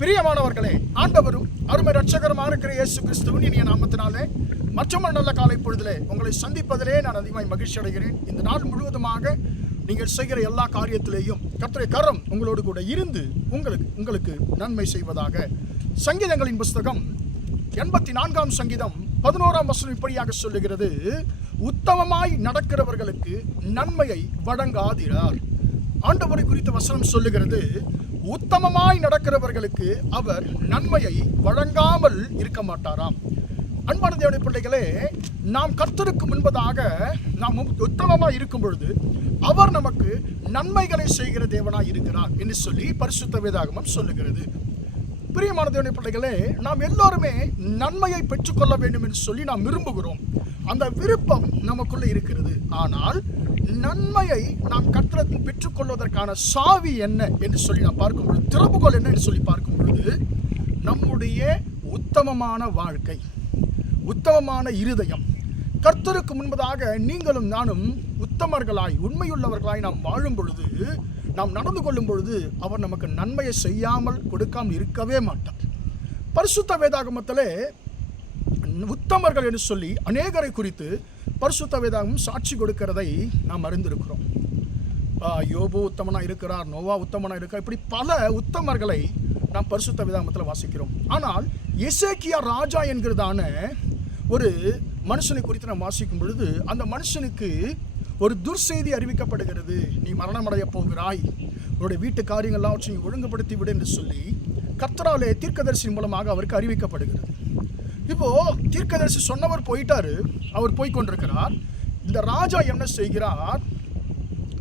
பிரியமானவர்களே, ஆண்டவரும் அருமை ரட்சகருமாக இருக்கிற இயேசு கிறிஸ்துவின் இனிய நாமத்தினாலே மற்றும் நல்ல காலை பொழுதிலே உங்களை சந்திப்பதிலே நான் அதிகமாய் மகிழ்ச்சி அடைகிறேன். இந்த நாள் முழுவதுமாக நீங்கள் செய்கிற எல்லா காரியத்திலேயும் கர்த்தருடைய கரம் உங்களோடு கூட இருந்து உங்களுக்கு நன்மை செய்வதாக. சங்கீதங்களின் புஸ்தகம் 84 சங்கீதம் 11 இப்படியாக சொல்லுகிறது, உத்தமமாய் நடக்கிறவர்களுக்கு நன்மையை வழங்காதிரார். ஆண்டவரை குறித்த வசனம் சொல்லுகிறது, உத்தமமாய் நடக்கிறவர்களுக்கு அவர் நன்மையை வழங்காமல் இருக்க மாட்டாராம். அன்பான தேவனுடைய பிள்ளைகளே, நாம் கர்த்தருக்கு முன்பதாக நாம் உத்தமமாய் இருக்கும் பொழுது அவர் நமக்கு நன்மைகளை செய்கிற தேவனாய் இருக்கிறார் என்று சொல்லி பரிசுத்த வேதாகமம் சொல்லுகிறது. பிரியமான தேவனுடைய பிள்ளைகளே, நாம் எல்லோருமே நன்மையை பெற்றுக்கொள்ள வேண்டும் என்று சொல்லி நாம் விரும்புகிறோம். அந்த விருப்பம் நமக்குள்ளே இருக்கிறது. ஆனால் நன்மையை நாம் கர்த்தரிடத்தில் பெற்றுக்கொள்வதற்கான சாவி என்ன என்று சொல்லி நாம் பார்க்கும் பொழுது, திறவுகோல் என்ன என்று சொல்லி பார்க்கும் பொழுது, நம்முடைய உத்தமமான வாழ்க்கை, உத்தமமான இருதயம். கர்த்தருக்கு முன்பதாக நீங்களும் நானும் உத்தமர்களாய் உண்மையுள்ளவர்களாய் நாம் வாழும் பொழுது, நாம் நடந்து கொள்ளும் பொழுது அவர் நமக்கு நன்மையை செய்யாமல் கொடுக்காமல் இருக்கவே மாட்டார். பரிசுத்த வேதாகமத்திலே உத்தமர்கள் என்று சொல்லி அநேகரை குறித்து பரிசுத்த வேதாகமம் சாட்சி கொடுக்கிறதை நாம் அறிந்திருக்கிறோம். யோபு உத்தமனாக இருக்கிறார், நோவா உத்தமனாக இருக்கிறார், இப்படி பல உத்தமர்களை நாம் பரிசுத்த வேதாகமத்தில் வாசிக்கிறோம். ஆனால் எசேக்கியா ராஜா என்கிறதான ஒரு மனுஷனை குறித்து நாம் வாசிக்கும் பொழுது, அந்த மனுஷனுக்கு ஒரு துர்செய்தி அறிவிக்கப்படுகிறது. நீ மரணமடைய போகிறாய், உன்னுடைய வீட்டு காரியங்கள்லாம் நீ ஒழுங்குபடுத்தி விடு என்று சொல்லி கர்த்தராலே தீர்க்கதரிசி மூலமாக அவருக்கு அறிவிக்கப்படுகிறது. இப்போ தீர்க்கதரிசி சொன்னவர் போயிட்டாரு, அவர் போய் கொண்டிருக்கிறார். இந்த ராஜா என்ன செய்கிறார்?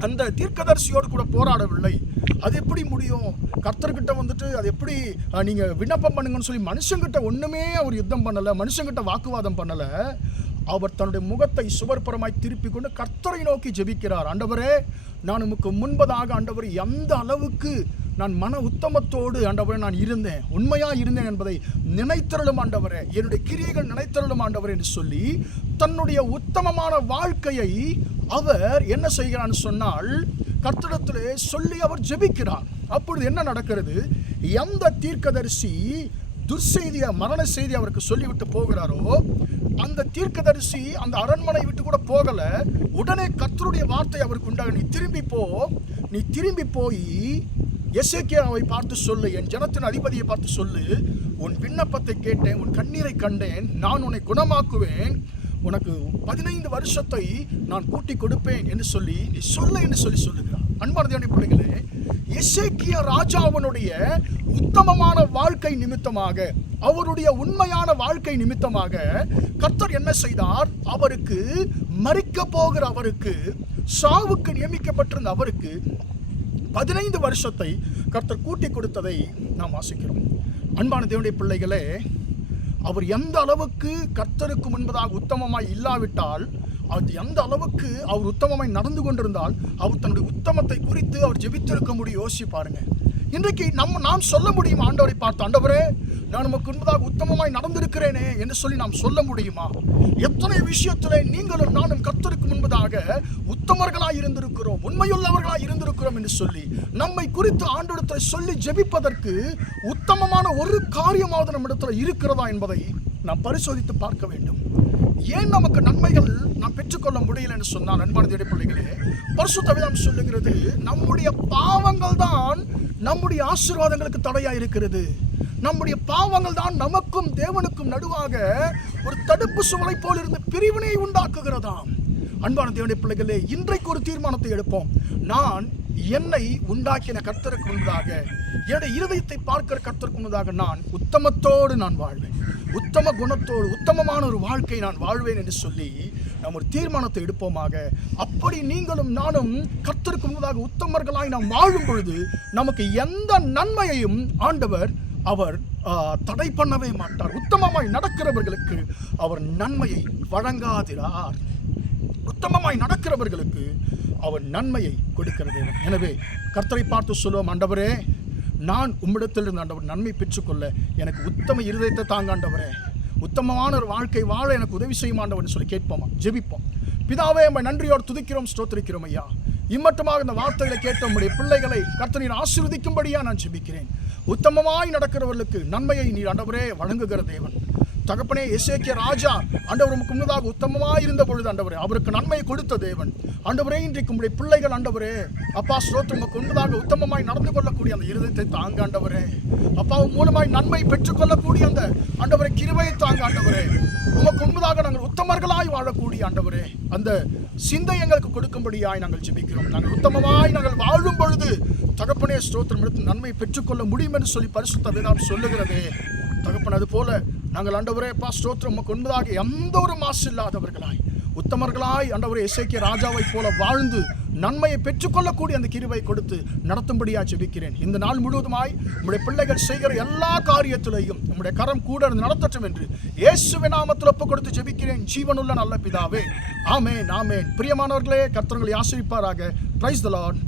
அந்த தீர்க்கதரிசியோடு கூட போராடவில்லை. அது எப்படி முடியும்? கர்த்தர்கிட்ட வந்துட்டு அது எப்படி நீங்கள் விண்ணப்பம் பண்ணுங்கன்னு சொல்லி மனுஷங்கிட்ட ஒன்றுமே அவர் யுத்தம் பண்ணலை, மனுஷங்கிட்ட வாக்குவாதம் பண்ணலை. அவர் தன்னுடைய முகத்தை சுவர்புறமாய் திருப்பி கொண்டு கர்த்தரை நோக்கி ஜெபிக்கிறார். ஆண்டவரே, நான் உமக்கு முன்பதாக ஆண்டவர் எந்த அளவுக்கு நான் மன உத்தமத்தோடு ஆண்டவரே நான் இருந்தேன், உண்மையாக இருந்தேன் என்பதை நினைத்தருளும் ஆண்டவரே, என்னுடைய கிரியைகள் நினைத்தருளும் ஆண்டவரே என்று சொல்லி தன்னுடைய உத்தமமான வாழ்க்கையை அவர் என்ன செய்கிறான்னு சொன்னால் கர்த்தரிடத்திலே சொல்லி அவர் ஜெபிக்கிறார். அப்பொழுது என்ன நடக்கிறது? எந்த தீர்க்கதரிசி துர்செய்தியை, மரண செய்தி அவருக்கு சொல்லிவிட்டு போகிறாரோ, அந்த தீர்க்கதரிசி அந்த அரண்மனை விட்டு கூட போகல. உடனே கர்த்தருடைய வார்த்தை அவருக்கு உண்டாக, நீ திரும்பி போய் எசேக்கியாவை பார்த்து சொல்லு, என் ஜனத்தின் அதிபதியை பார்த்து சொல்லு, உன் விண்ணப்பத்தை கேட்டேன், உன் கண்ணீரை கண்டேன், நான் உன்னை குணமாக்குவேன், உனக்கு 15 வருஷத்தை நான் கூட்டி கொடுப்பேன் என்று சொல்லி நீ சொல்ல என்று சொல்லி சொல்லுகிறார். அன்பான தேவனுடைய பிள்ளைகளே, எசேக்கியா ராஜாவினுடைய உத்தமமான வாழ்க்கை நிமித்தமாக, அவருடைய உண்மையான வாழ்க்கை நிமித்தமாக கர்த்தர் என்ன செய்தார்? அவருக்கு மரிக்க போகிற அவருக்கு, சாவுக்கு நியமிக்கப்பட்டிருந்த அவருக்கு 15 வருஷத்தை கர்த்தர் கூட்டி கொடுத்ததை நாம் வாசிக்கிறோம். அன்பான தேவனுடைய பிள்ளைகளே, அவர் எந்த அளவுக்கு கர்த்தருக்கு முன்பதாக உத்தமமாய் இல்லாவிட்டால், அது எந்த அளவுக்கு அவர் உத்தமமாய் நடந்து கொண்டிருந்தால் அவர் தன்னுடைய உத்தமத்தை குறித்து அவர் ஜெபித்திருக்க முடியும். யோசிச்சு பாருங்க. இன்றைக்கு நாம் சொல்ல முடியுமா? ஆண்டவரை பார்த்து, ஆண்டவரே, நான் நமக்கு முன்பதாக உத்தமமாய் நடந்திருக்கிறேனே என்று சொல்லி நாம் சொல்ல முடியுமா? எத்தனை விஷயத்திலே நீங்களும் நானும் கர்த்தருக்கு முன்பதாக உத்தமர்களாய் இருந்திருக்கிறோம், உண்மையுள்ளவர்களாய் இருந்திருக்கிறோம் என்று சொல்லி நம்மை குறித்து ஆண்டவரிடத்தில் சொல்லி ஜெபிப்பதற்கு உத்தமமான ஒரு காரியமாவது நம்மிடத்தில் இருக்கிறதா என்பதை நாம் பரிசோதித்து பார்க்க வேண்டும். ஏன் நமக்கு நன்மைகள் நாம் பெற்றுக்கொள்ள முடியல என்று சொன்னால், அன்பான தேவனுடைய பிள்ளைகளே, பரிசுத்த வேதம் சொல்லுகிறது, நம்முடைய பாவங்கள் தான் நம்முடைய ஆசீர்வாதங்களுக்கு தடையா இருக்கிறது. நம்முடைய பாவங்கள் தான் நமக்கும் தேவனுக்கும் நடுவாக ஒரு தடுப்பு சுவலை போல் இருந்து பிரிவினை உண்டாக்குகிறதாம். அன்பான தேவனுடைய பிள்ளைகளே, இன்றைக்கு ஒரு தீர்மானத்தை எடுப்போம். நான் என்னை உண்டாக்கின கர்த்தருக்கு முன்பதாக, என்னுடைய இருதயத்தை பார்க்கிற கர்த்தருக்கு முன்பதாக நான் உத்தமத்தோடு நான் வாழ்வேன், உத்தம குணத்தோடு உத்தமமான ஒரு வாழ்க்கை நான் வாழ்வேன் என்று சொல்லி நாம் ஒரு தீர்மானத்தை எடுப்போமாக. அப்படி நீங்களும் நானும் கர்த்தருக்கு முன்பதாக உத்தமர்களாய் நாம் வாழும் பொழுது நமக்கு எந்த நன்மையையும் ஆண்டவர் அவர் தடை பண்ணவே மாட்டார். உத்தமமாய் நடக்கிறவர்களுக்கு அவர் நன்மையை வழங்காதிரார். உத்தமமாய் நடக்கிறவர்களுக்கு அவர் நன்மையை கொடுக்கிறது. எனவே கர்த்தரை பார்த்து சொல்லுவோம், ஆண்டவரே, நான் உம்மிடத்திலிருந்து ஆண்டவர் நன்மை பெற்றுக்கொள்ள எனக்கு உத்தம இருதயத்தை தாங்க ஆண்டவரே, உத்தமமான ஒரு வாழ்க்கை வாழ எனக்கு உதவி செய்யும் ஆண்டவர்னு சொல்லி கேட்போமா, ஜெபிப்போம். பிதாவே, நம்மை நன்றியோடு துதிக்கிறோம், ஸ்தோத்திரிக்கிறோம் ஐயா. இம்மட்டுமாக இந்த வார்த்தைகளை கேட்ட உம்முடைய பிள்ளைகளை கர்த்தர் நீர் ஆசீர்வதிக்கும்படியா நான் ஜெபிக்கிறேன். உத்தமமாய் நடக்கிறவர்களுக்கு நன்மையை நீர் ஆண்டவரே வழங்குகிற தேவன். தகப்பனே, எசேக்கியா ராஜா ஆண்டவர் உமக்கு முன்னதாக உத்தமமாய் இருந்த பொழுது ஆண்டவரே அவருக்கு நன்மை கொடுத்த தேவன். ஆண்டவரே, இன்றைக்கு உம்முடைய பிள்ளைகள் ஆண்டவரே அப்பா ஸ்தோத்திரம், உமக்கு முன்னதாக உத்தமமாய் நடந்து கொள்ளக்கூடிய அந்த இருதயத்தை தாங்க ஆண்டவரே. அப்பாவும் மூலமாய் நன்மை பெற்றுக்கொள்ளக்கூடிய அந்த ஆண்டவரை கிருபையை தாங்க ஆண்டவரே. உமக்கு முன்பதாக நாங்கள் உத்தமர்களாய் வாழக்கூடிய ஆண்டவரே அந்த சிந்தை எங்களுக்கு கொடுக்கும்படியாய் நாங்கள் ஜெபிக்கிறோம். நாங்கள் உத்தமமாய் நாங்கள் வாழும் பொழுது தகப்பனே ஸ்தோத்திரம் எடுத்து நன்மை பெற்றுக்கொள்ள முடியும் என்று சொல்லி பரிசுத்த வேதம் சொல்லுகிறதே தகப்பன். அது போல நாங்கள் ஆண்டவரே அப்பா ஸ்தோத்திரம் உமக்கு முன்பதாக எந்த ஒரு மாசு இல்லாதவர்களாய் உத்தமர்களாய் ஆண்டவரே எசேக்கியா ராஜாவை போல வாழ்ந்து நன்மையை பெற்றுக்கொள்ளக்கூடிய அந்த கிருபை கொடுத்து நடத்தும்படியா ஜெபிக்கிறேன். இந்த நாள் முழுவதுமாய் உம்முடைய பிள்ளைகள் செய்கிற எல்லா காரியத்திலையும் உம்முடைய கரம் கூட இருந்து நடத்தட்டும் என்று இயேசுவின் நாமத்தில் ஒப்பு கொடுத்து ஜெபிக்கிறேன் ஜீவனுள்ள நல்ல பிதாவே. ஆமென், ஆமென். பிரியமானவர்களே, கர்த்தர் உங்களை ஆசீர்வதிப்பாராக. Praise the Lord.